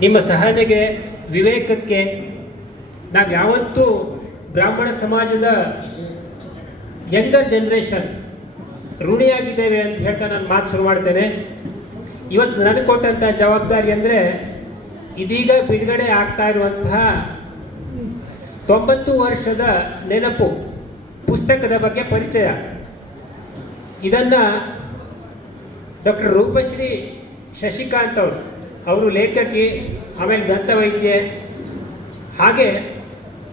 ನಿಮ್ಮ ಸಹನೆಗೆ ವಿವೇಕಕ್ಕೆ ನಾವು ಯಾವತ್ತೂ ಬ್ರಾಹ್ಮಣ ಸಮಾಜದ ಯಂಗರ್ ಜನರೇಷನ್ ಋಣಿಯಾಗಿದ್ದೇವೆ ಅಂತ ಹೇಳ್ತಾ ನಾನು ಮಾತು ಶುರು ಮಾಡ್ತೇನೆ. ಇವತ್ತು ನನಗೆ ಕೊಟ್ಟಂಥ ಜವಾಬ್ದಾರಿ ಅಂದರೆ ಇದೀಗ ಬಿಡುಗಡೆ ಆಗ್ತಾ ಇರುವಂತಹ ತೊಂಬತ್ತು ವರ್ಷದ ನೆನಪು ಪುಸ್ತಕದ ಬಗ್ಗೆ ಪರಿಚಯ. ಇದನ್ನ ಡಾಕ್ಟರ್ ರೂಪಶ್ರೀ ಶಶಿಕಾಂತ್ ಅವರು ಅವರು ಲೇಖಕಿ, ಆಮೇಲೆ ದಂತವೈದ್ಯೆ. ಹಾಗೆ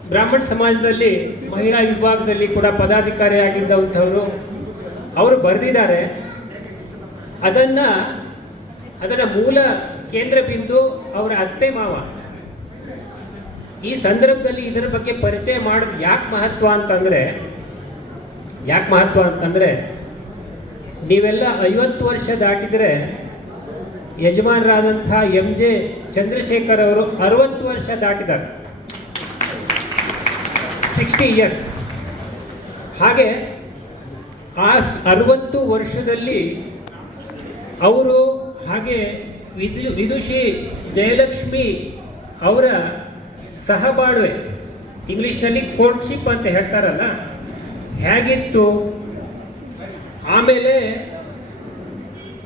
ಬ್ರಾಹ್ಮಣ ಸಮಾಜದಲ್ಲಿ ಮಹಿಳಾ ವಿಭಾಗದಲ್ಲಿ ಕೂಡ ಪದಾಧಿಕಾರಿಯಾಗಿದ್ದಂಥವರು ಅವರು ಬರೆದಿದ್ದಾರೆ. ಅದನ್ನ ಅದರ ಮೂಲ ಕೇಂದ್ರ ಬಿಂದು ಅವರ ಅತ್ತೆ ಮಾವ. ಈ ಸಂದರ್ಭದಲ್ಲಿ ಇದರ ಬಗ್ಗೆ ಪರಿಚಯ ಮಾಡೋದು ಯಾಕೆ ಮಹತ್ವ ಅಂತಂದ್ರೆ, ಯಾಕೆ ಮಹತ್ವ ಅಂತಂದ್ರೆ, ನೀವೆಲ್ಲ ಐವತ್ತು ವರ್ಷ ದಾಟಿದ್ರೆ ಯಜಮಾನರಾದಂತಹ ಎಂ ಜೆ ಚಂದ್ರಶೇಖರ್ ಅವರು ಅರವತ್ತು ವರ್ಷ ದಾಟಿದ್ದಾರೆ. ಸಿಕ್ಸ್ಟಿ ಇಯರ್ಸ್ ಹಾಗೆ ಆ ಅರವತ್ತು ವರ್ಷದಲ್ಲಿ ಅವರು ಹಾಗೆ ವಿದು ವಿದುಷಿ ಜಯಲಕ್ಷ್ಮಿ ಅವರ ಸಹಬಾಳ್ವೆ, ಇಂಗ್ಲೀಷ್ನಲ್ಲಿ ಕೋರ್ಟ್ಶಿಪ್ ಅಂತ ಹೇಳ್ತಾರಲ್ಲ, ಹೇಗಿತ್ತು? ಆಮೇಲೆ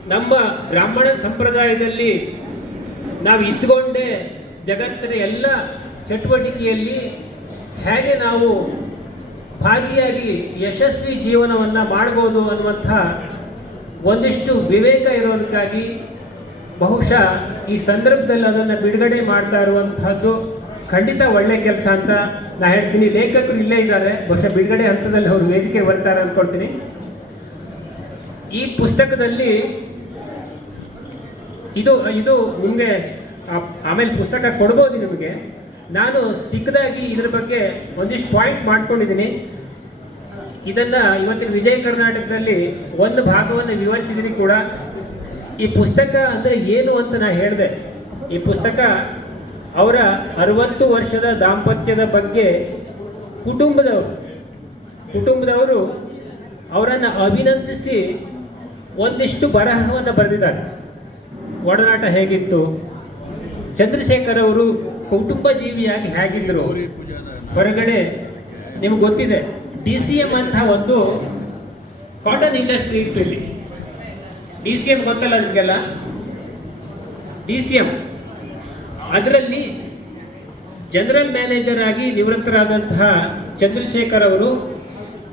ನಮ್ಮ ಬ್ರಾಹ್ಮಣ ಸಂಪ್ರದಾಯದಲ್ಲಿ ನಾವು ಇದ್ಕೊಂಡೇ ಜಗತ್ತಿನ ಎಲ್ಲ ಚಟುವಟಿಕೆಯಲ್ಲಿ ಹೇಗೆ ನಾವು ಭಾಗಿಯಾಗಿ ಯಶಸ್ವಿ ಜೀವನವನ್ನು ಮಾಡ್ಬೋದು ಅನ್ನುವಂಥ ಒಂದಿಷ್ಟು ವಿವೇಕ ಇರೋದಕ್ಕಾಗಿ ಬಹುಶಃ ಈ ಸಂದರ್ಭದಲ್ಲಿ ಅದನ್ನು ಬಿಡುಗಡೆ ಮಾಡ್ತಾ ಇರುವಂತಹದ್ದು ಖಂಡಿತ ಒಳ್ಳೆ ಕೆಲಸ ಅಂತ ನಾ ಹೇಳ್ತೀನಿ. ಲೇಖಕರು ಇಲ್ಲೇ ಇದ್ದಾರೆ. ಬಹುಶಃ ಬಿಡುಗಡೆ ಹಂತದಲ್ಲಿ ಅವರು ವೇದಿಕೆ ಬರ್ತಾರೆ ಅಂದ್ಕೊಳ್ತೀನಿ ಈ ಪುಸ್ತಕದಲ್ಲಿ ಇದು ಇದು ನಿಮಗೆ ಆಮೇಲೆ ಪುಸ್ತಕ ಕೊಡ್ಬೋದು ನಿಮಗೆ. ನಾನು ಚಿಕ್ಕದಾಗಿ ಇದ್ರ ಬಗ್ಗೆ ಒಂದಿಷ್ಟು ಪಾಯಿಂಟ್ ಮಾಡ್ಕೊಂಡಿದ್ದೀನಿ. ಇದನ್ನ ಇವತ್ತಿನ ವಿಜಯ ಕರ್ನಾಟಕದಲ್ಲಿ ಒಂದು ಭಾಗವನ್ನು ವಿವರಿಸಿದ್ರಿ ಕೂಡ. ಈ ಪುಸ್ತಕ ಅಂದ್ರೆ ಏನು ಅಂತ ನಾ ಹೇಳಿದೆ. ಈ ಪುಸ್ತಕ ಅವರ ಅರವತ್ತು ವರ್ಷದ ದಾಂಪತ್ಯದ ಬಗ್ಗೆ ಕುಟುಂಬದವರು ಕುಟುಂಬದವರು ಅವರನ್ನು ಅಭಿನಂದಿಸಿ ಒಂದಿಷ್ಟು ಬರಹವನ್ನು ಬರೆದಿದ್ದಾರೆ. ಒಡನಾಟ ಹೇಗಿತ್ತು? ಚಂದ್ರಶೇಖರ್ ಅವರು ಕುಟುಂಬ ಜೀವಿಯಾಗಿ ಹೇಗಿದ್ರು? ಹೊರಗಡೆ ನಿಮ್ಗೆ ಗೊತ್ತಿದೆ, ಡಿ ಸಿ ಎಂ ಅಂತ ಒಂದು ಕಾಟನ್ ಇಂಡಸ್ಟ್ರಿ ಇತ್ತು ಇಲ್ಲಿ. ಡಿ ಸಿ ಎಂ ಗೊತ್ತಲ್ಲ ನಿಮಗೆಲ್ಲ? D C M. ಅದರಲ್ಲಿ ಜನರಲ್ ಮ್ಯಾನೇಜರ್ ಆಗಿ ನಿವೃತ್ತರಾದಂತಹ ಚಂದ್ರಶೇಖರ್ ಅವರು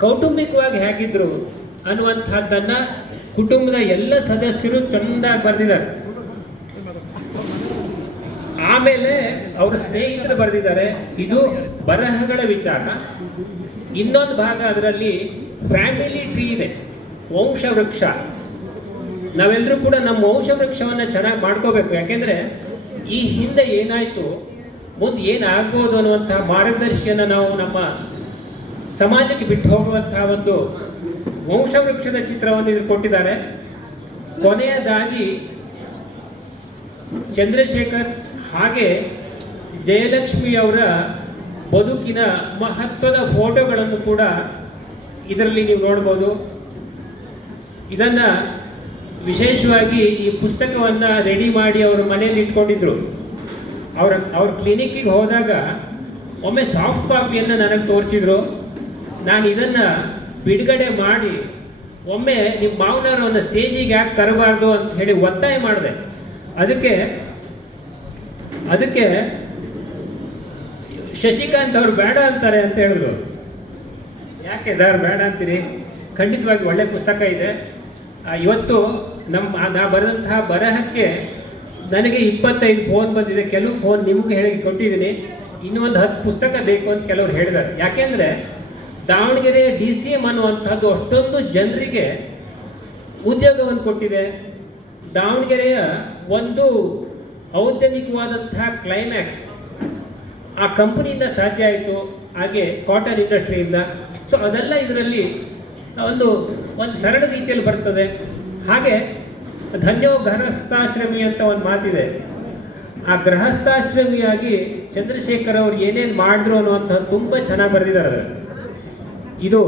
ಕೌಟುಂಬಿಕವಾಗಿ ಹೇಗಿದ್ರು ಅನ್ನುವಂಥದ್ದನ್ನು ಕುಟುಂಬದ ಎಲ್ಲ ಸದಸ್ಯರು ಚೆಂದಾಗಿ ಬರೆದಿದ್ದಾರೆ. ಆಮೇಲೆ ಅವರ ಸ್ನೇಹಿತರು ಬರೆದಿದ್ದಾರೆ. ಇದು ಬರಹಗಳ ವಿಚಾರ. ಇನ್ನೊಂದು ಭಾಗ ಅದರಲ್ಲಿ ಫ್ಯಾಮಿಲಿ ಟ್ರೀ ಇದೆ. ವಂಶ ವೃಕ್ಷ ನಾವೆಲ್ಲರೂ ಕೂಡ ನಮ್ಮ ವಂಶ ವೃಕ್ಷವನ್ನು ಚೆನ್ನಾಗಿ ಮಾಡ್ಕೋಬೇಕು. ಯಾಕೆಂದ್ರೆ ಈ ಹಿಂದೆ ಏನಾಯ್ತು, ಮುಂದೆ ಏನಾಗ್ಬೋದು ಅನ್ನುವಂತಹ ಮಾರ್ಗದರ್ಶಿಯನ್ನು ನಾವು ನಮ್ಮ ಸಮಾಜಕ್ಕೆ ಬಿಟ್ಟು ಹೋಗುವಂತಹ ಒಂದು ವಂಶವೃಕ್ಷದ ಚಿತ್ರವನ್ನು ಇದು ಕೊಟ್ಟಿದ್ದಾರೆ. ಕೊನೆಯದಾಗಿ ಚಂದ್ರಶೇಖರ್ ಹಾಗೆ ಜಯಲಕ್ಷ್ಮಿ ಅವರ ಬದುಕಿನ ಮಹತ್ವದ ಫೋಟೋಗಳನ್ನು ಕೂಡ ಇದರಲ್ಲಿ ನೀವು ನೋಡ್ಬೋದು. ಇದನ್ನ ವಿಶೇಷವಾಗಿ ಈ ಪುಸ್ತಕವನ್ನ ರೆಡಿ ಮಾಡಿ ಅವರ ಮನೆಯಲ್ಲಿ ಇಟ್ಕೊಂಡಿದ್ರು. ಅವರ, ಅವ್ರ ಕ್ಲಿನಿಕ್ಕಿಗೆ ಹೋದಾಗ ಒಮ್ಮೆ ಸಾಫ್ಟ್ ಕಾಪಿಯನ್ನು ನನಗೆ ತೋರಿಸಿದ್ರು. ನಾನು ಇದನ್ನು ಬಿಡುಗಡೆ ಮಾಡಿ ಒಮ್ಮೆ ನಿಮ್ಮ ಮಾವನವರನ್ನ ಸ್ಟೇಜಿಗೆ ಯಾಕೆ ತರಬಾರ್ದು ಅಂತ ಹೇಳಿ ಒತ್ತಾಯ ಮಾಡಿದೆ. ಅದಕ್ಕೆ ಅದಕ್ಕೆ ಶಶಿಕಾಂತ್ ಅವರು ಬೇಡ ಅಂತಾರೆ ಅಂತ ಹೇಳಿದ್ರು. ಯಾಕೆ ಸರ್ ಬೇಡ ಅಂತೀರಿ? ಖಂಡಿತವಾಗಿ ಒಳ್ಳೆ ಪುಸ್ತಕ ಇದೆ. ಇವತ್ತು ನಮ್ಮ ನಾ ಬರೆದಂತಹ ಬರಹಕ್ಕೆ ನನಗೆ ಇಪ್ಪತ್ತೈದು ಫೋನ್ ಬಂದಿದೆ. ಕೆಲವು ಫೋನ್ ನಿಮಗೆ ಹೇಳಿ ಕೊಟ್ಟಿದ್ದೀನಿ. ಇನ್ನೊಂದು ಹತ್ತು ಪುಸ್ತಕ ಬೇಕು ಅಂತ ಕೆಲವರು ಹೇಳಿದ್ದಾರೆ. ಯಾಕೆಂದರೆ ದಾವಣಗೆರೆ ಡಿ ಸಿ ಎಂ ಅನ್ನುವಂಥದ್ದು ಅಷ್ಟೊಂದು ಜನರಿಗೆ ಉದ್ಯೋಗವನ್ನು ಕೊಟ್ಟಿದೆ. ದಾವಣಗೆರೆಯ ಒಂದು ಔದ್ಯಮಿಕವಾದಂತಹ ಕ್ಲೈಮ್ಯಾಕ್ಸ್ ಆ ಕಂಪನಿಯಿಂದ ಸಾಧ್ಯ ಆಯಿತು. ಹಾಗೆ ಕಾಟನ್ ಇಂಡಸ್ಟ್ರಿಯಿಂದ ಸೊ ಅದೆಲ್ಲ ಇದರಲ್ಲಿ ಒಂದು ಒಂದು ಸರಳ ರೀತಿಯಲ್ಲಿ ಬರ್ತದೆ. ಹಾಗೆ ಧನ್ಯೋ ಗೃಹಸ್ಥಾಶ್ರಮಿ ಅಂತ ಒಂದು ಮಾತಿದೆ. ಆ ಗೃಹಸ್ಥಾಶ್ರಮಿಯಾಗಿ ಚಂದ್ರಶೇಖರ್ ಅವರು ಏನೇನು ಮಾಡಿದ್ರು ಅನ್ನುವಂಥ ತುಂಬ ಚೆನ್ನಾಗಿ ಬರೆದಿದ್ದಾರೆ ಅದರಲ್ಲಿ. ಇದು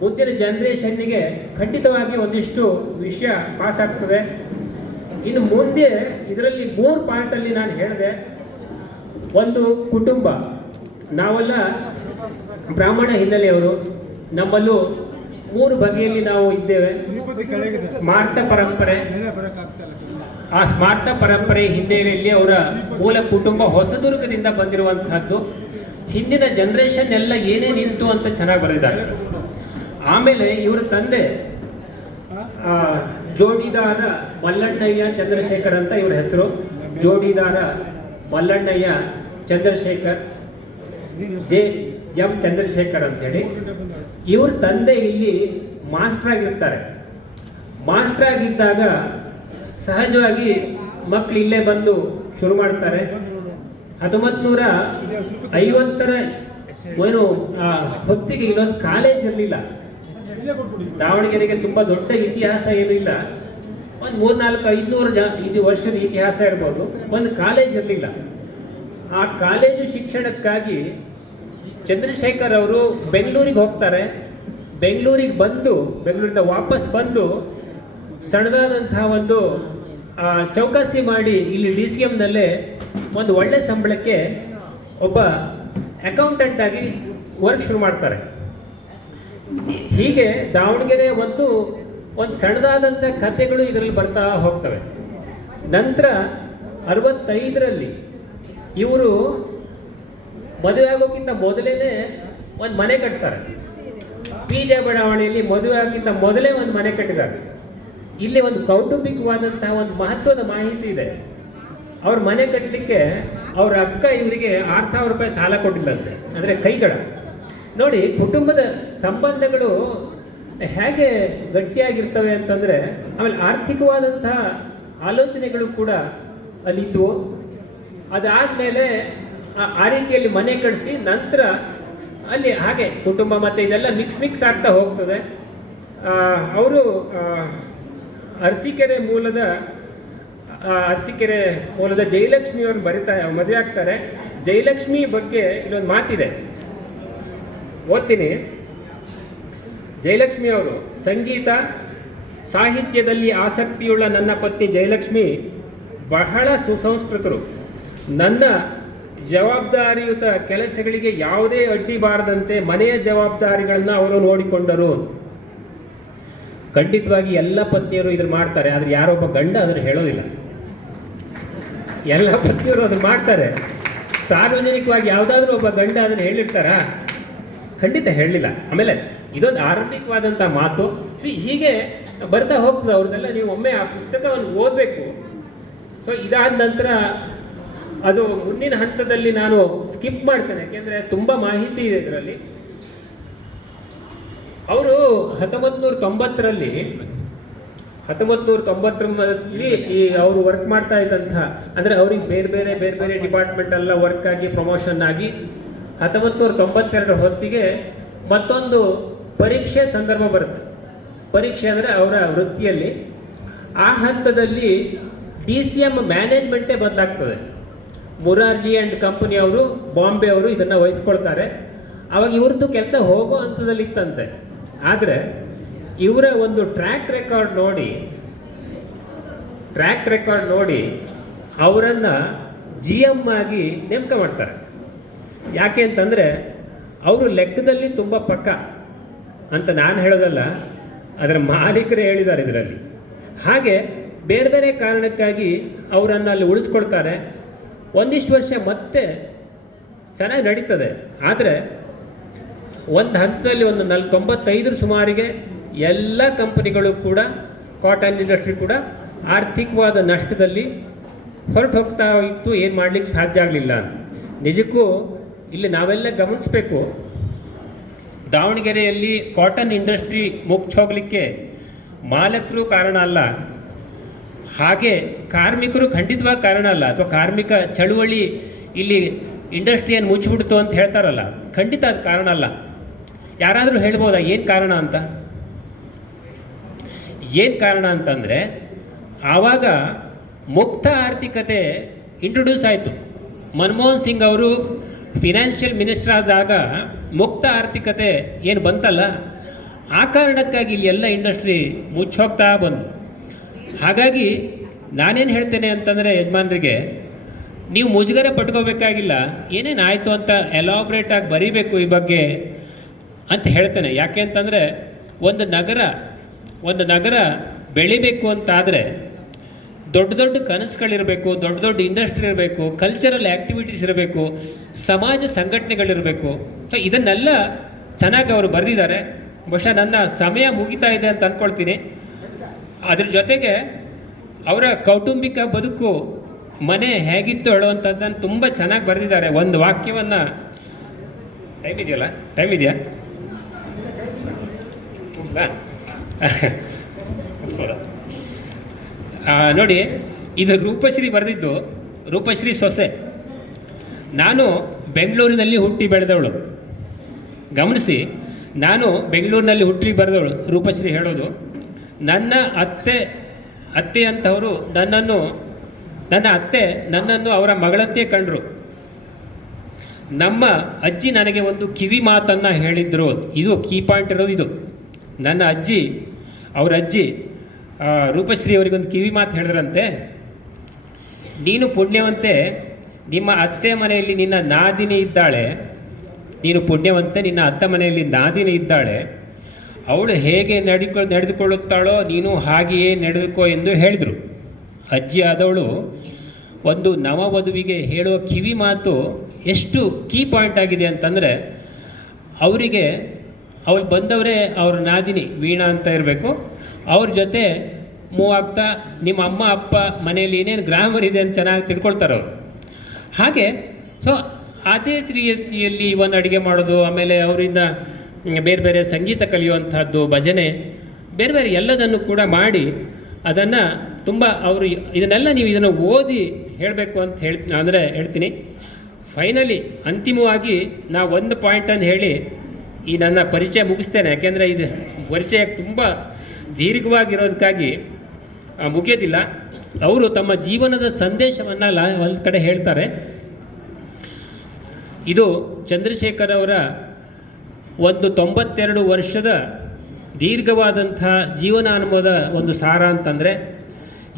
ಮುಂದಿನ ಜನರೇಷನ್ನಿಗೆ ಖಂಡಿತವಾಗಿ ಒಂದಿಷ್ಟು ವಿಷಯ ಪಾಸ್ ಆಗ್ತದೆ. ಇನ್ನು ಮುಂದೆ ಇದರಲ್ಲಿ ಮೂರು ಪಾರ್ಟಲ್ಲಿ ನಾನು ಹೇಳಿದೆ. ಒಂದು ಕುಟುಂಬ. ನಾವೆಲ್ಲ ಬ್ರಾಹ್ಮಣ ಹಿನ್ನೆಲೆಯವರು. ನಮ್ಮಲ್ಲೂ ಮೂರು ಬಗೆಯಲ್ಲಿ ನಾವು ಇದ್ದೇವೆ. ಸ್ಮಾರ್ಟ ಪರಂಪರೆ. ಆ ಸ್ಮಾರ್ತ ಪರಂಪರೆ ಹಿನ್ನೆಲೆಯಲ್ಲಿ ಅವರ ಮೂಲ ಕುಟುಂಬ ಹೊಸದುರ್ಗದಿಂದ ಬಂದಿರುವಂತಹದ್ದು. ಹಿಂದಿನ ಜನರೇಷನ್ ಎಲ್ಲ ಏನೇನಿತ್ತು ಅಂತ ಚೆನ್ನಾಗಿ ಬರೆದಿದ್ದಾರೆ. ಆಮೇಲೆ ಇವರ ತಂದೆ ಜೋಡಿದಾರ ಮಲ್ಲಣ್ಣಯ್ಯ ಚಂದ್ರಶೇಖರ್ ಅಂತ ಇವ್ರ ಹೆಸರು. ಜೋಡಿದಾರ ಮಲ್ಲಣ್ಣಯ್ಯ ಚಂದ್ರಶೇಖರ್. ಜೆ ಎಂ ಚಂದ್ರಶೇಖರ್ ಅಂತೇಳಿ. ಇವ್ರ ತಂದೆ ಇಲ್ಲಿ ಮಾಸ್ಟರ್ ಆಗಿರ್ತಾರೆ. ಮಾಸ್ಟರ್ ಆಗಿದ್ದಾಗ ಸಹಜವಾಗಿ ಮಕ್ಕಳು ಇಲ್ಲೇ ಬಂದು ಶುರು ಮಾಡ್ತಾರೆ. ಹತ್ತೊಂಬತ್ನೂರ ಐವತ್ತರ ಏನು ಹೊತ್ತಿಗೆ ಇಲ್ಲೊಂದು ಕಾಲೇಜ್ ಇರಲಿಲ್ಲ. ದಾವಣಗೆರೆಗೆ ತುಂಬಾ ದೊಡ್ಡ ಇತಿಹಾಸ ಏನು ಇಲ್ಲ. ಒಂದು ಮೂರ್ನಾಲ್ಕು, ಐದುನೂರು ಇದು ವರ್ಷದ ಇತಿಹಾಸ ಇರ್ಬೋದು ಒಂದು ಕಾಲೇಜ್ ಇರಲಿಲ್ಲ. ಆ ಕಾಲೇಜು ಶಿಕ್ಷಣಕ್ಕಾಗಿ ಚಂದ್ರಶೇಖರ್ ಅವರು ಬೆಂಗಳೂರಿಗೆ ಹೋಗ್ತಾರೆ. ಬೆಂಗಳೂರಿಗೆ ಬಂದು, ಬೆಂಗಳೂರಿಂದ ವಾಪಸ್ ಬಂದು ಸಣ್ಣದಾದಂತಹ ಒಂದು ಚೌಕಾಸಿ ಮಾಡಿ ಇಲ್ಲಿ ಡಿ ಸಿ ಎಂನಲ್ಲೇ ಒಂದು ಒಳ್ಳೆ ಸಂಬಳಕ್ಕೆ ಒಬ್ಬ ಅಕೌಂಟೆಂಟ್ ಆಗಿ ವರ್ಕ್ ಶುರು ಮಾಡ್ತಾರೆ. ಹೀಗೆ ದಾವಣಗೆರೆ ಒಂದು ಒಂದು ಸಣ್ಣದಾದಂಥ ಕಥೆಗಳು ಇದರಲ್ಲಿ ಬರ್ತಾ ಹೋಗ್ತವೆ. ನಂತರ ಅರವತ್ತೈದರಲ್ಲಿ ಇವರು ಮದುವೆ ಆಗೋಕ್ಕಿಂತ ಮೊದಲೇ ಒಂದು ಮನೆ ಕಟ್ತಾರೆ. ಪಿ ಜೆ ಬಡಾವಣೆಯಲ್ಲಿ ಮದುವೆ ಆಗೋಕ್ಕಿಂತ ಮೊದಲೇ ಒಂದು ಮನೆ ಕಟ್ಟಿದ್ದಾರೆ. ಇಲ್ಲಿ ಒಂದು ಕೌಟುಂಬಿಕವಾದಂತಹ ಒಂದು ಮಹತ್ವದ ಮಾಹಿತಿ ಇದೆ. ಅವ್ರ ಮನೆ ಕಟ್ಟಲಿಕ್ಕೆ ಅವ್ರ ಅಕ್ಕ ಇವರಿಗೆ ಆರು ಸಾವಿರ ರೂಪಾಯಿ ಸಾಲ ಕೊಟ್ಟಿಲ್ಲಂತೆ. ಅಂದರೆ ಕೈಗಡ. ನೋಡಿ, ಕುಟುಂಬದ ಸಂಬಂಧಗಳು ಹೇಗೆ ಗಟ್ಟಿಯಾಗಿರ್ತವೆ ಅಂತಂದ್ರೆ, ಆಮೇಲೆ ಆರ್ಥಿಕವಾದಂತಹ ಆಲೋಚನೆಗಳು ಕೂಡ ಅಲ್ಲಿದ್ವು. ಅದಾದ್ಮೇಲೆ ಆ- ರೀತಿಯಲ್ಲಿ ಮನೆ ಕಳಿಸಿ ನಂತರ ಅಲ್ಲಿ ಹಾಗೆ ಕುಟುಂಬ ಮತ್ತೆ ಇದೆಲ್ಲ ಮಿಕ್ಸ್ ಮಿಕ್ಸ್ ಆಗ್ತಾ ಹೋಗ್ತದೆ. ಅವರು ಅರಸೀಕೆರೆ ಮೂಲದ ಅರಸೀಕೆರೆ ಮೂಲದ ಜಯಲಕ್ಷ್ಮಿ ಅವ್ರು ಬರಿತಾ, ಮದುವೆ ಆಗ್ತಾರೆ. ಜಯಲಕ್ಷ್ಮಿ ಬಗ್ಗೆ ಇಲ್ಲೊಂದು ಮಾತಿದೆ. ಓದ್ತೀನಿ. ಜಯಲಕ್ಷ್ಮಿ ಅವರು, ಸಂಗೀತ ಸಾಹಿತ್ಯದಲ್ಲಿ ಆಸಕ್ತಿಯುಳ್ಳ ನನ್ನ ಪತ್ನಿ ಜಯಲಕ್ಷ್ಮಿ ಬಹಳ ಸುಸಂಸ್ಕೃತರು. ನನ್ನ ಜವಾಬ್ದಾರಿಯುತ ಕೆಲಸಗಳಿಗೆ ಯಾವುದೇ ಅಡ್ಡಿ ಬಾರದಂತೆ ಮನೆಯ ಜವಾಬ್ದಾರಿಗಳನ್ನ ಅವರು ನೋಡಿಕೊಂಡರು. ಖಂಡಿತವಾಗಿ ಎಲ್ಲ ಪತ್ನಿಯರು ಇದನ್ನು ಮಾಡ್ತಾರೆ, ಆದರೆ ಯಾರೊಬ್ಬ ಗಂಡ ಅದನ್ನು ಹೇಳೋದಿಲ್ಲ. ಎಲ್ಲ ಪತ್ನಿಯರು ಅದನ್ನು ಮಾಡ್ತಾರೆ. ಸಾರ್ವಜನಿಕವಾಗಿ ಯಾವುದಾದ್ರೂ ಒಬ್ಬ ಗಂಡ ಅದನ್ನು ಹೇಳಿರ್ತಾರಾ? ಖಂಡಿತ ಹೇಳಲಿಲ್ಲ. ಆಮೇಲೆ ಇದೊಂದು ಆರಂಭಿಕವಾದಂಥ ಮಾತು. ಸಿ ಹೀಗೆ ಬರ್ತಾ ಹೋಗ್ತದೆ ಅವ್ರದ್ದೆಲ್ಲ. ನೀವು ಒಮ್ಮೆ ಆ ಪುಸ್ತಕವನ್ನು ಓದಬೇಕು. ಸೊ ಇದಾದ ನಂತರ ಅದು ಮುಂದಿನ ಹಂತದಲ್ಲಿ ನಾನು ಸ್ಕಿಪ್ ಮಾಡ್ತೇನೆ. ಯಾಕೆಂದರೆ ತುಂಬ ಮಾಹಿತಿ ಇದೆ ಇದರಲ್ಲಿ. ಅವರು ಹತ್ತೊಂಬತ್ತು ನೂರ ತೊಂಬತ್ತರಲ್ಲಿ ಹತ್ತೊಂಬತ್ತು ನೂರ ತೊಂಬತ್ತರಲ್ಲಿ ಈ ಅವರು ವರ್ಕ್ ಮಾಡ್ತಾ ಇದ್ದಂತಹ, ಅಂದರೆ ಅವ್ರಿಗೆ ಬೇರೆ ಬೇರೆ ಬೇರೆ ಬೇರೆ ಡಿಪಾರ್ಟ್ಮೆಂಟ್ ಎಲ್ಲ ವರ್ಕ್ ಆಗಿ ಪ್ರಮೋಷನ್ ಆಗಿ ಹತ್ತೊಂಬತ್ತು ನೂರ ತೊಂಬತ್ತೆರಡರ ಹೊತ್ತಿಗೆ ಮತ್ತೊಂದು ಪರೀಕ್ಷೆ ಸಂದರ್ಭ ಬರುತ್ತೆ. ಪರೀಕ್ಷೆ ಅಂದರೆ ಅವರ ವೃತ್ತಿಯಲ್ಲಿ. ಆ ಹಂತದಲ್ಲಿ ಡಿ ಸಿ ಎಂ ಮ್ಯಾನೇಜ್ಮೆಂಟೇ ಬದಲಾಗ್ತದೆ. ಮುರಾರ್ಜಿ ಆ್ಯಂಡ್ ಕಂಪನಿ ಅವರು, ಬಾಂಬೆ ಅವರು ಇದನ್ನು ವಹಿಸ್ಕೊಳ್ತಾರೆ. ಅವಾಗ ಇವ್ರದ್ದು ಕೆಲಸ ಹೋಗೋ ಹಂತದಲ್ಲಿ ಇತ್ತಂತೆ. ಆದರೆ ಇವರ ಒಂದು ಟ್ರ್ಯಾಕ್ ರೆಕಾರ್ಡ್ ನೋಡಿ ಟ್ರ್ಯಾಕ್ ರೆಕಾರ್ಡ್ ನೋಡಿ ಅವರನ್ನು ಜಿ ಎಂ ಆಗಿ ನೇಮಕ ಮಾಡ್ತಾರೆ. ಯಾಕೆ ಅಂತಂದರೆ ಅವರು ಲೆಕ್ಕದಲ್ಲಿ ತುಂಬ ಪಕ್ಕ ಅಂತ ನಾನು ಹೇಳೋದಲ್ಲ, ಅದರ ಮಾಲೀಕರೇ ಹೇಳಿದ್ದಾರೆ ಇದರಲ್ಲಿ. ಹಾಗೆ ಬೇರೆ ಬೇರೆ ಕಾರಣಕ್ಕಾಗಿ ಅವರನ್ನು ಅಲ್ಲಿ ಉಳಿಸ್ಕೊಳ್ತಾರೆ. ಒಂದಿಷ್ಟು ವರ್ಷ ಮತ್ತೆ ಚೆನ್ನಾಗಿ ನಡೀತದೆ. ಆದರೆ ಒಂದು ಹಂತದಲ್ಲಿ ಒಂದು ನಲ್ ತೊಂಬತ್ತೈದರ ಸುಮಾರಿಗೆ ಎಲ್ಲ ಕಂಪನಿಗಳು ಕೂಡ, ಕಾಟನ್ ಇಂಡಸ್ಟ್ರಿ ಕೂಡ ಆರ್ಥಿಕವಾದ ನಷ್ಟದಲ್ಲಿ ಹೊರಟು ಹೋಗ್ತಾ ಇತ್ತು. ಏನು ಮಾಡ್ಲಿಕ್ಕೆ ಸಾಧ್ಯ ಆಗಲಿಲ್ಲ ನಿಜಕ್ಕೂ ಇಲ್ಲಿ ನಾವೆಲ್ಲ ಗಮನಿಸಬೇಕು. ದಾವಣಗೆರೆಯಲ್ಲಿ ಕಾಟನ್ ಇಂಡಸ್ಟ್ರಿ ಮುಚ್ಚೋಗ್ಲಿಕ್ಕೆ ಮಾಲಕರು ಕಾರಣ ಅಲ್ಲ. ಹಾಗೆ ಕಾರ್ಮಿಕರು ಖಂಡಿತವಾಗಿ ಕಾರಣ ಅಲ್ಲ. ಅಥವಾ ಕಾರ್ಮಿಕ ಚಳುವಳಿ ಇಲ್ಲಿ ಇಂಡಸ್ಟ್ರಿಯನ್ನು ಮುಚ್ಚಿಬಿಡ್ತು ಅಂತ ಹೇಳ್ತಾರಲ್ಲ. ಖಂಡಿತ ಅದು ಕಾರಣ ಅಲ್ಲ. ಯಾರಾದರೂ ಹೇಳ್ಬೋದಾ? ಏನು ಕಾರಣ ಅಂತ? ಏನು ಕಾರಣ ಅಂತಂದರೆ, ಆವಾಗ ಮುಕ್ತ ಆರ್ಥಿಕತೆ ಇಂಟ್ರೊಡ್ಯೂಸ್ ಆಯಿತು. ಮನಮೋಹನ್ ಸಿಂಗ್ ಅವರು ಫಿನಾನ್ಷಿಯಲ್ ಮಿನಿಸ್ಟರ್ ಆದಾಗ ಮುಕ್ತ ಆರ್ಥಿಕತೆ ಏನು ಬಂತಲ್ಲ? ಆ ಕಾರಣಕ್ಕಾಗಿ ಇಲ್ಲಿ ಎಲ್ಲ ಇಂಡಸ್ಟ್ರಿ ಮುಚ್ಚೋಗ್ತಾ ಬಂದು. ಹಾಗಾಗಿ ನಾನೇನು ಹೇಳ್ತೇನೆ ಅಂತಂದರೆ ಯಜಮಾನ್ರಿಗೆ, ನೀವು ಮುಜುಗರ ಪಟ್ಕೋಬೇಕಾಗಿಲ್ಲ, ಏನೇನು ಆಯಿತು ಅಂತ ಎಲಾಬ್ರೇಟ್ ಆಗಿ ಬರೀಬೇಕು ಈ ಬಗ್ಗೆ ಅಂತ ಹೇಳ್ತೇನೆ. ಯಾಕೆ ಅಂತಂದರೆ ಒಂದು ನಗರ ಒಂದು ನಗರ ಬೆಳಿಬೇಕು ಅಂತಾದರೆ ದೊಡ್ಡ ದೊಡ್ಡ ಕನಸುಗಳಿರಬೇಕು, ದೊಡ್ಡ ದೊಡ್ಡ ಇಂಡಸ್ಟ್ರಿ ಇರಬೇಕು ಕಲ್ಚರಲ್ ಆ್ಯಕ್ಟಿವಿಟೀಸ್ ಇರಬೇಕು ಸಮಾಜ ಸಂಘಟನೆಗಳಿರಬೇಕು. ಸೊ ಇದನ್ನೆಲ್ಲ ಚೆನ್ನಾಗಿ ಅವರು ಬರೆದಿದ್ದಾರೆ. ಬಹುಶಃ ನನ್ನ ಸಮಯ ಮುಗಿತಾ ಇದೆ ಅಂತ ಅಂದ್ಕೊಳ್ತೀನಿ ಅದ್ರ ಜೊತೆಗೆ ಅವರ ಕೌಟುಂಬಿಕ ಬದುಕು ಮನೆ ಹೇಗಿತ್ತು ಹೇಳುವಂಥದ್ದನ್ನು ತುಂಬ ಚೆನ್ನಾಗಿ ಬರೆದಿದ್ದಾರೆ. ಒಂದು ವಾಕ್ಯವನ್ನು ಟೈಮ್ ಇದೆಯಲ್ಲ? ಟೈಮ್ ಇದೆಯಾ? ನೋಡಿ, ಇದು ರೂಪಶ್ರೀ ಬರೆದಿದ್ದು. ರೂಪಶ್ರೀ ಸೊಸೆ. ನಾನು ಬೆಂಗಳೂರಿನಲ್ಲಿ ಹುಟ್ಟಿ ಬೆಳೆದವಳು. ಗಮನಿಸಿ, ನಾನು ಬೆಂಗಳೂರಿನಲ್ಲಿ ಹುಟ್ಟಿ ಬರೆದವಳು. ರೂಪಶ್ರೀ ಹೇಳೋದು, ನನ್ನ ಅತ್ತೆ ಅತ್ತೆ ಅಂತವರು ನನ್ನನ್ನು, ನನ್ನ ಅತ್ತೆ ನನ್ನನ್ನು ಅವರ ಮಗಳಂತೆ ಕಂಡರು. ನಮ್ಮ ಅಜ್ಜಿ ನನಗೆ ಒಂದು ಕಿವಿ ಮಾತನ್ನು ಹೇಳಿದ್ರು. ಇದು ಕೀ ಪಾಯಿಂಟ್ ಇರೋದು ಇದು. ನನ್ನ ಅಜ್ಜಿ, ಅವರ ಅಜ್ಜಿ ರೂಪಶ್ರೀ ಅವರಿಗೊಂದು ಕಿವಿ ಮಾತು ಹೇಳಿದ್ರಂತೆ. ನೀನು ಪುಣ್ಯವಂತೆ ನಿಮ್ಮ ಅತ್ತೆ ಮನೆಯಲ್ಲಿ ನಿನ್ನ ನಾದಿನಿ ಇದ್ದಾಳೆ, ನೀನು ಪುಣ್ಯವಂತೆ ನಿನ್ನ ಅತ್ತೆ ಮನೆಯಲ್ಲಿ ನಾದಿನಿ ಇದ್ದಾಳೆ, ಅವಳು ಹೇಗೆ ನಡೆಕೊ ನಡೆದುಕೊಳ್ಳುತ್ತಾಳೋ ನೀನು ಹಾಗೆಯೇ ನಡೆದುಕೋ ಎಂದು ಹೇಳಿದರು. ಅಜ್ಜಿ ಆದವಳು ಒಂದು ನವವಧುವಿಗೆ ಹೇಳುವ ಕಿವಿ ಮಾತು ಎಷ್ಟು ಕೀ ಪಾಯಿಂಟ್ ಆಗಿದೆ ಅಂತಂದರೆ, ಅವರಿಗೆ, ಅವಳು ಬಂದವರೇ ಅವ್ರ ನಾದಿನಿ ವೀಣಾ ಅಂತ ಇರಬೇಕು. ಅವ್ರ ಜೊತೆ ಮೂವಾಗ್ತಾ ನಿಮ್ಮ ಅಮ್ಮ, ಅಪ್ಪ ಮನೆಯಲ್ಲಿ ಏನೇನು ಗ್ರಾಮರ್ ಇದೆ ಅಂತ ಚೆನ್ನಾಗಿ ತಿಳ್ಕೊಳ್ತಾರೆ ಹಾಗೆ ಸೊ ಅದೇ ರೀತಿಯಲ್ಲಿ ಒಂದು ಅಡುಗೆ ಮಾಡೋದು, ಆಮೇಲೆ ಅವರಿಂದ ಬೇರೆ ಬೇರೆ ಸಂಗೀತ ಕಲಿಯುವಂಥದ್ದು, ಭಜನೆ, ಬೇರೆ ಬೇರೆ ಎಲ್ಲದನ್ನು ಕೂಡ ಮಾಡಿ, ಅದನ್ನು ತುಂಬ ಅವರು ಇದನ್ನೆಲ್ಲ ನೀವು ಇದನ್ನು ಓದಿ ಹೇಳಬೇಕು ಅಂತ ಹೇಳ್, ಅಂದರೆ ಹೇಳ್ತೀನಿ. ಫೈನಲಿ ಅಂತಿಮವಾಗಿ ನಾ ಒಂದು ಪಾಯಿಂಟನ್ನು ಹೇಳಿ, ಈ ನನ್ನ ಪರಿಚಯ ಮುಗಿಸ್ತೇನೆ. ಯಾಕೆಂದರೆ ಇದು ಪರಿಚಯ ತುಂಬ ದೀರ್ಘವಾಗಿರೋದಕ್ಕಾಗಿ ಮುಗಿಯೋದಿಲ್ಲ. ಅವರು ತಮ್ಮ ಜೀವನದ ಸಂದೇಶವನ್ನು ಲಾ, ಒಂದು ಕಡೆ ಹೇಳ್ತಾರೆ. ಇದು ಚಂದ್ರಶೇಖರ್ ಅವರ ಒಂದು ತೊಂಬತ್ತೆರಡು ವರ್ಷದ ದೀರ್ಘವಾದಂಥ ಜೀವನಾನುಭವದ ಒಂದು ಸಾರ ಅಂತಂದರೆ,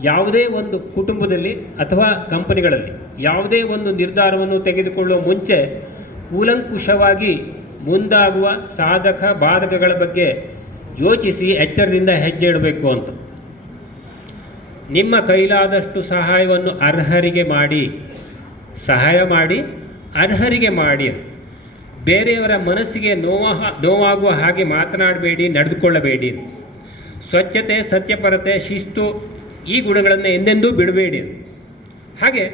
ಯಾವುದೇ ಒಂದು ಕುಟುಂಬದಲ್ಲಿ ಅಥವಾ ಕಂಪನಿಗಳಲ್ಲಿ ಯಾವುದೇ ಒಂದು ನಿರ್ಧಾರವನ್ನು ತೆಗೆದುಕೊಳ್ಳುವ ಮುಂಚೆ ಕೂಲಂಕುಷವಾಗಿ ಮುಂದಾಗುವ ಸಾಧಕ, ಬಾಧಕಗಳ ಬಗ್ಗೆ ಯೋಚಿಸಿ ಎಚ್ಚರದಿಂದ ಹೆಜ್ಜೆ ಇಡಬೇಕು ಅಂತ. ನಿಮ್ಮ ಕೈಲಾದಷ್ಟು ಸಹಾಯವನ್ನು ಅರ್ಹರಿಗೆ ಮಾಡಿ, ಸಹಾಯ ಮಾಡಿ, ಅರ್ಹರಿಗೆ ಮಾಡಿ. ಬೇರೆಯವರ ಮನಸ್ಸಿಗೆ ನೋವ, ನೋವಾಗುವ ಹಾಗೆ ಮಾತನಾಡಬೇಡಿ, ನಡೆದುಕೊಳ್ಳಬೇಡಿ. ಸ್ವಚ್ಛತೆ, ಸತ್ಯಪರತೆ, ಶಿಸ್ತು ಈ ಗುಣಗಳನ್ನು ಎಂದೆಂದೂ ಬಿಡಬೇಡಿ. ಹಾಗೆ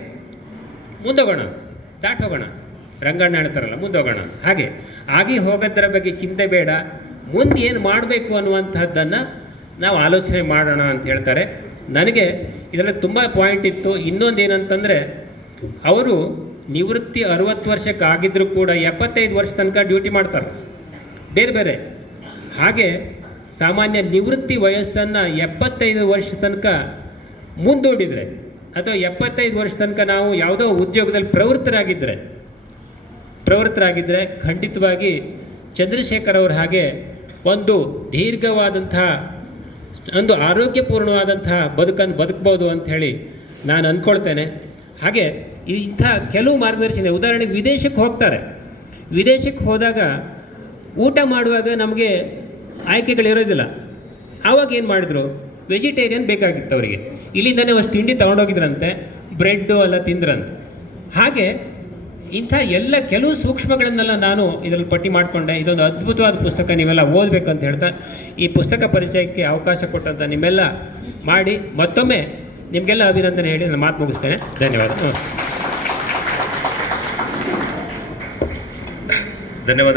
ಮುಂದೋಗೋಣ, ದಾಟೋಗೋಣ. ರಂಗಣ್ಣ ಹೇಳ್ತಾರಲ್ಲ, ಮುಂದೋಗೋಣ. ಹಾಗೆ ಆಗಿ ಹೋಗೋದರ ಬಗ್ಗೆ ಚಿಂತೆ ಬೇಡ. ಮುಂದೆ ಏನು ಮಾಡಬೇಕು ಅನ್ನುವಂಥದ್ದನ್ನು ನಾವು ಆಲೋಚನೆ ಮಾಡೋಣ ಅಂತ ಹೇಳ್ತಾರೆ. ನನಗೆ ಇದರಲ್ಲಿ ತುಂಬ ಪಾಯಿಂಟ್ ಇತ್ತು. ಇನ್ನೊಂದು ಏನಂತಂದರೆ ಅವರು ನಿವೃತ್ತಿ ಅರುವತ್ತು ವರ್ಷಕ್ಕೆ ಆಗಿದ್ದರೂ ಕೂಡ ಎಪ್ಪತ್ತೈದು ವರ್ಷ ತನಕ ಡ್ಯೂಟಿ ಮಾಡ್ತಾರೆ. ಬೇರೆ ಬೇರೆ. ಹಾಗೆ ಸಾಮಾನ್ಯ ನಿವೃತ್ತಿ ವಯಸ್ಸನ್ನು ಎಪ್ಪತ್ತೈದು ವರ್ಷ ತನಕ ಮುಂದೂಡಿದರೆ, ಅಥವಾ ಎಪ್ಪತ್ತೈದು ವರ್ಷ ತನಕ ನಾವು ಯಾವುದೋ ಉದ್ಯೋಗದಲ್ಲಿ ಪ್ರವೃತ್ತರಾಗಿದ್ದರೆ ಪ್ರವೃತ್ತರಾಗಿದ್ದರೆ ಖಂಡಿತವಾಗಿ ಚಂದ್ರಶೇಖರ್ ಅವ್ರ ಹಾಗೆ ಒಂದು ದೀರ್ಘವಾದಂತಹ ಒಂದು ಆರೋಗ್ಯಪೂರ್ಣವಾದಂತಹ ಬದುಕನ್ನು ಬದುಕ್ಬೋದು ಹೇಳಿ ನಾನು ಅಂದ್ಕೊಳ್ತೇನೆ ಹಾಗೆ ಇಂಥ ಕೆಲವು ಮಾರ್ಗದರ್ಶನ, ಉದಾಹರಣೆಗೆ ವಿದೇಶಕ್ಕೆ ಹೋಗ್ತಾರೆ. ವಿದೇಶಕ್ಕೆ ಹೋದಾಗ ಊಟ ಮಾಡುವಾಗ ನಮಗೆ ಆಯ್ಕೆಗಳಿರೋದಿಲ್ಲ ಆವಾಗ ಏನು ಮಾಡಿದ್ರು? ವೆಜಿಟೇರಿಯನ್ ಬೇಕಾಗಿತ್ತು ಅವರಿಗೆ. ಇಲ್ಲಿಂದಲೇ ಒಂದು ತಿಂಡಿ ತೊಗೊಂಡೋಗಿದ್ರಂತೆ, ಬ್ರೆಡ್ಡು ಎಲ್ಲ ತಿಂದ್ರಂತೆ. ಹಾಗೆ ಇಂಥ ಎಲ್ಲ ಕೆಲವು ಸೂಕ್ಷ್ಮಗಳನ್ನೆಲ್ಲ ನಾನು ಇದರಲ್ಲಿ ಪಟ್ಟಿ ಮಾಡಿಕೊಂಡೆ. ಇದೊಂದು ಅದ್ಭುತವಾದ ಪುಸ್ತಕ ನೀವೆಲ್ಲ ಓದಬೇಕು ಅಂತ ಹೇಳ್ತಾ, ಈ ಪುಸ್ತಕ ಪರಿಚಯಕ್ಕೆ ಅವಕಾಶ ಕೊಟ್ಟಂಥ ನಿಮ್ಮೆಲ್ಲ ಮಾಡಿ ಮತ್ತೊಮ್ಮೆ ನಿಮಗೆಲ್ಲ ಅಭಿನಂದನೆ ಹೇಳಿ ನಾನು ಮಾತು ಮುಗಿಸ್ತೇನೆ. ಧನ್ಯವಾದ. ಧನ್ಯವಾದ.